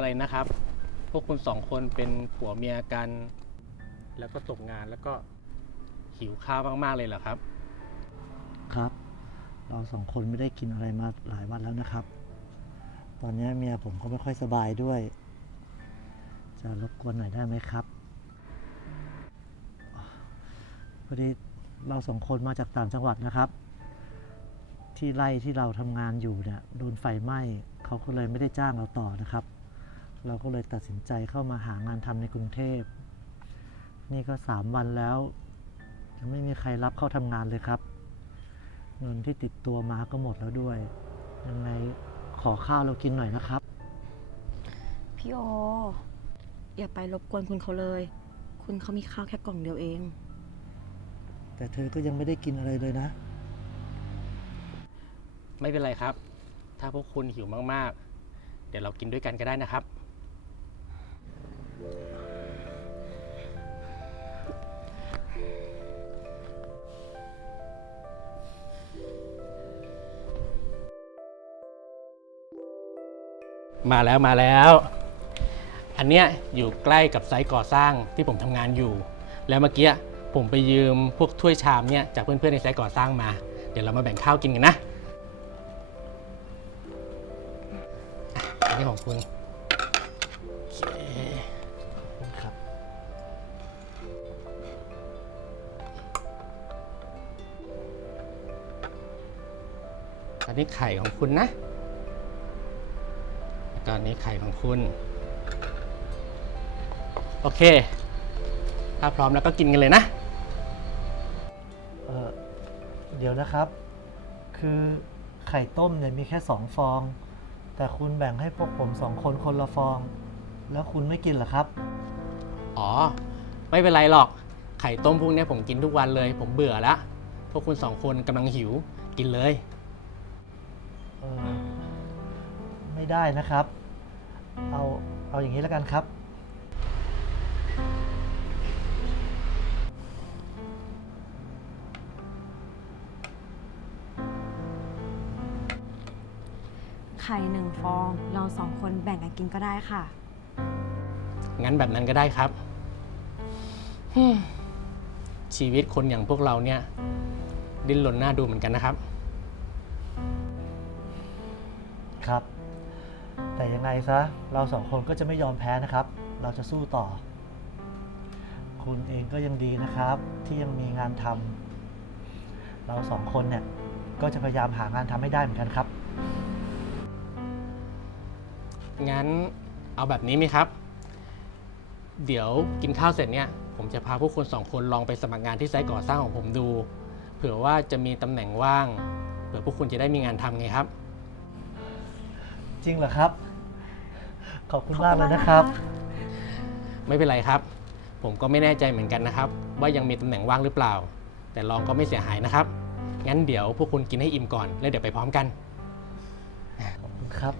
อะไรนะครับ พวกคุณสองคนเป็นผัวเมียกัน แล้วก็ตกงานแล้วก็หิวข้าวมากๆเลยเหรอครับ ครับ เราสองคนไม่ได้กินอะไรมาหลายวันแล้วนะครับ ตอนนี้เมียผมก็ไม่ค่อยสบายด้วย จะรบกวนหน่อยได้ไหมครับพอดีเราสองคนมาจากต่างจังหวัดนะครับ ที่ไร่ที่เราทำงานอยู่เนี่ยโดนไฟไหม้เขาก็เลยไม่ได้จ้างเราต่อนะครับ เราก็เลยตัดสินใจเข้ามาหางานทำในกรุงเทพ นี่ก็สามวันแล้ว ยังไม่มีใครรับเข้าทำงานเลยครับ เงินที่ติดตัวมาก็หมดแล้วด้วย ยังไงขอข้าวเรากินหน่อยนะครับ พี่โอ อย่าไปรบกวนคุณเขาเลย คุณเขามีข้าวแค่กล่องเดียวเอง แต่เธอก็ยังไม่ได้กินอะไรเลยนะ ไม่เป็นไรครับ ถ้าพวกคุณหิวมากๆ เดี๋ยวเรากินด้วยกันก็ได้นะครับ มาแล้วมาแล้ว อันเนี้ยอยู่ใกล้กับไซต์ก่อสร้างที่ผมทำงานอยู่ แล้วเมื่อกี้ผมไปยืมพวกถ้วยชามเนี่ยจากเพื่อนๆในไซต์ก่อสร้างมา เดี๋ยวเรามาแบ่งข้าวกินกันนะอันนี้ของคุณโอเคครับอันนี้ไข่ของคุณนะ ก็อันนี้ไข่ของคุณ โอเค ถ้าพร้อมแล้วก็กินกันเลยนะ เออเดี๋ยวนะครับ คือไข่ต้มเนี่ยมีแค่สองฟอง แต่คุณแบ่งให้พวกผมสองคนคนละฟอง แล้วคุณไม่กินเหรอครับ อ๋อ ไม่เป็นไรหรอก ไข่ต้มพวกเนี้ยผมกินทุกวันเลย ผมเบื่อแล้วพวกคุณสองคนกำลังหิว กินเลย เออ ไม่ได้นะครับ เอาเอาอย่างนี้แล้วกันครับ ไข่หนึ่งฟอง เราสองคนแบ่งกันกินก็ได้ค่ะ งั้นแบบนั้นก็ได้ครับฮึ่มชีวิตคนอย่างพวกเราเนี่ย ดิ้นรนหน้าดูเหมือนกันนะครับ ครับ แต่ยังไงซะเราสองคนก็จะไม่ยอมแพ้นะครับ เราจะสู้ต่อ คุณเองก็ยังดีนะครับ ที่ยังมีงานทำเราสองคนเนี่ยก็จะพยายามหางานทำให้ได้เหมือนกันครับ งั้นเอาแบบนี้ไหมครับ เดี๋ยวกินข้าวเสร็จเนี่ย ผมจะพาพวกคุณสองคนลองไปสมัครงานที่ไซต์ก่อสร้างของผมดู เผื่อว่าจะมีตำแหน่งว่าง เผื่อพวกคุณจะได้มีงานทำไงครับ จริงเหรอครับ ขอบคุณมากเลยนะครับ ไม่เป็นไรครับ ผมก็ไม่แน่ใจเหมือนกันนะครับ ว่ายังมีตำแหน่งว่างหรือเปล่า แต่ลองก็ไม่เสียหายนะครับ งั้นเดี๋ยวพวกคุณกินให้อิ่มก่อน แล้วเดี๋ยวไปพร้อมกัน ขอบคุณครับ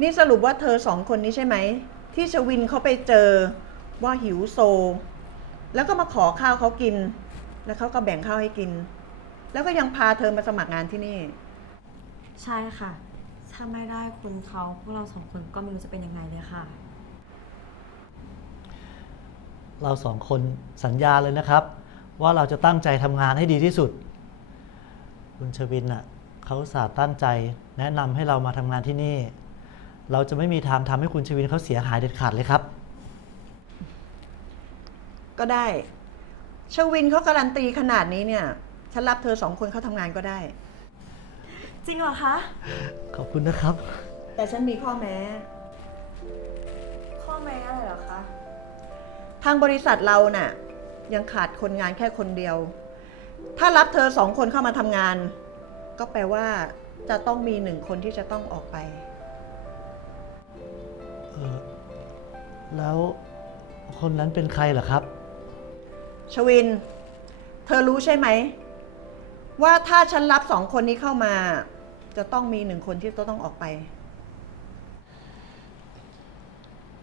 นี่สรุปว่าเธอสองคนนี้ใช่ไหม ที่ชวินเขาไปเจอว่าหิวโซ แล้วก็มาขอข้าวเขากิน แล้วเขาก็แบ่งข้าวให้กิน แล้วก็ยังพาเธอมาสมัครงานที่นี่ ใช่ค่ะ ถ้าไม่ได้คุณเขาพวกเราสองคนก็ไม่รู้จะเป็นยังไงเลยค่ะ เราสองคนสัญญาเลยนะครับ ว่าเราจะตั้งใจทำงานให้ดีที่สุด คุณชวินน่ะเขาอุตสาห์ตั้งใจแนะนำให้เรามาทำงานที่นี่ เราจะไม่มีทางทำให้คุณชวินเขาเสียหายเด็ดขาดเลยครับ ก็ได้ ชวินเขาการันตีขนาดนี้เนี่ย ฉันรับเธอสองคนเข้าทำงานก็ได้ จริงเหรอคะ ขอบคุณนะครับ แต่ฉันมีข้อแม้ ข้อแม้อะไรเหรอคะ ทางบริษัทเราน่ะ ยังขาดคนงานแค่คนเดียว ถ้ารับเธอสองคนเข้ามาทำงาน ก็แปลว่าจะต้องมีหนึ่งคนที่จะต้องออกไป แล้วคนนั้นเป็นใครเหรอครับ ชวิน เธอรู้ใช่ไหม ว่าถ้าฉันรับสองคนนี้เข้ามา จะต้องมีหนึ่งคนที่ต้องออกไป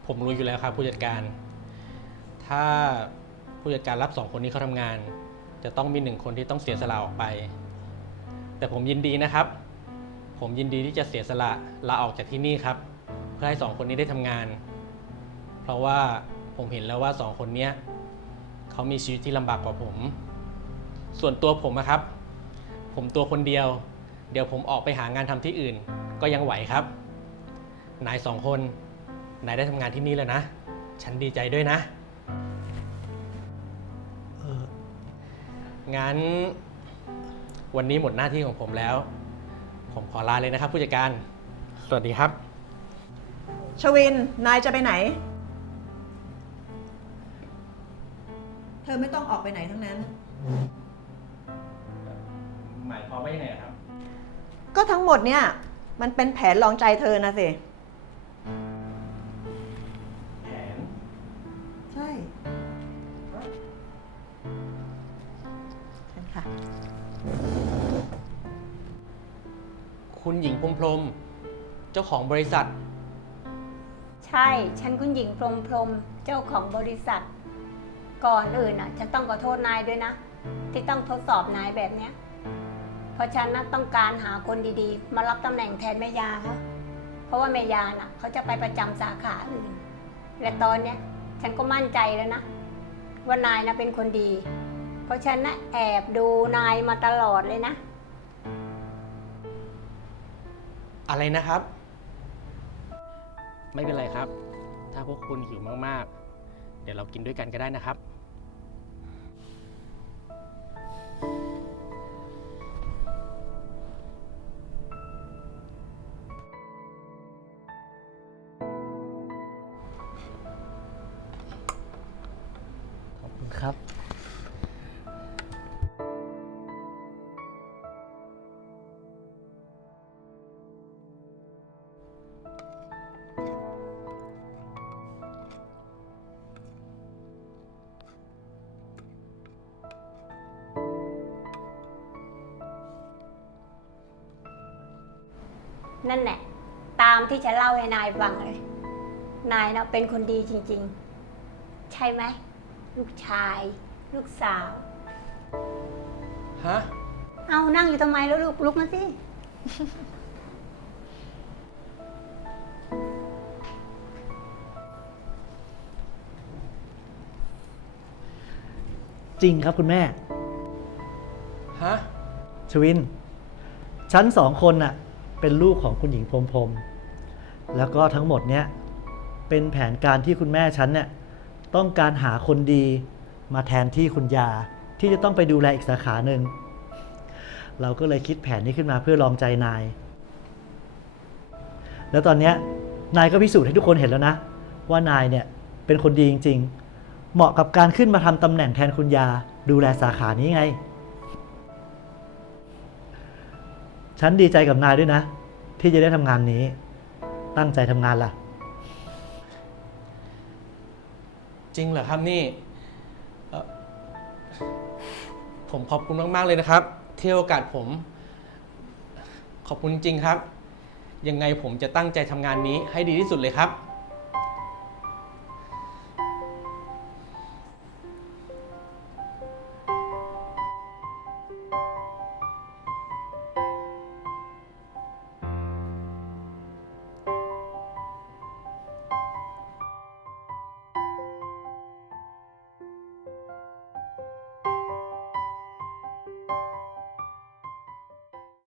ผมรู้อยู่แล้วครับผู้จัดการ ถ้าผู้จัดการรับสองคนนี้เข้าทำงาน จะต้องมีหนึ่งคนที่ต้องเสียสละออกไป แต่ผมยินดีนะครับ ผมยินดีที่จะเสียสละลาออกจากที่นี่ครับ เพื่อให้สองคนนี้ได้ทำงาน เพราะว่าผมเห็นแล้วว่าสองคนเนี้ยเขามีชีวิตที่ลำบากกว่าผม ส่วนตัวผมนะครับ ผมตัวคนเดียว เดี๋ยวผมออกไปหางานทำที่อื่น ก็ยังไหวครับ นายสองคนนายได้ทำงานที่นี่แล้วนะ ฉันดีใจด้วยนะ เอองั้นวันนี้หมดหน้าที่ของผมแล้ว ผมขอลาเลยนะครับ ผู้จัดการ สวัสดีครับ ชวิน นายจะไปไหน ธอไม่ต้องออกไปไหนทั้งนั้น หมายความว่ายังไงครับ ก็ทั้งหมดเนี่ย มันเป็นแผนลองใจเธอนะสิ แผน ใช่เชิญค่ะ คุณหญิงพรหมพรหมเจ้าของบริษัท ใช่ ฉันคุณหญิงพรหมพรหมเจ้าของบริษัท ก่อนอื่นอะฉันต้องขอโทษนายด้วยนะ ที่ต้องทดสอบนายแบบเนี้ย เพราะฉันนะต้องการหาคนดีๆ มารับตำแหน่งแทนแม่ยาเขาเพราะว่าแม่ยาน่ะเขาจะไปประจำสาขาอื่น และตอนเนี้ยฉันก็มั่นใจแล้วนะ ว่านายนะเป็นคนดี เพราะฉันนะแอบดูนายมาตลอดเลยนะ อะไรนะครับ ไม่เป็นไรครับ ถ้าพวกคุณหิวมากๆ เดี๋ยวเรากินด้วยกันก็ได้นะครับ นั่นแหละ ตามที่ฉันเล่าให้นายฟังเลย นายนะเป็นคนดีจริง ๆ ใช่ไหม ลูกชาย ลูกสาว ฮะ เอานั่งอยู่ทำไมแล้วลูกลุกมาสิ จริงครับคุณแม่ ฮะ ชวินฉันสองคนน่ะ เป็นลูกของคุณหญิงพรหมพรมแล้วก็ทั้งหมดเนี้ยเป็นแผนการที่คุณแม่ฉันเนี่ยต้องการหาคนดีมาแทนที่คุณยาที่จะต้องไปดูแลอีกสาขาหนึ่ง เราก็เลยคิดแผนนี้ขึ้นมาเพื่อลองใจนาย แล้วตอนเนี้ยนายก็พิสูจน์ให้ทุกคนเห็นแล้วนะ ว่านายเนี่ยเป็นคนดีจริง ๆ เหมาะกับการขึ้นมาทำตำแหน่งแทนคุณยาดูแลสาขานี้ไง ฉันดีใจกับนายด้วยนะ ที่จะได้ทำงานนี้ ตั้งใจทำงานล่ะ จริงเหรอครับนี่ผมขอบคุณมาก ๆ เลยนะครับเที่ยวโอกาสผม ขอบคุณจริงครับ ยังไงผมจะตั้งใจทำงานนี้ให้ดีที่สุดเลยครับ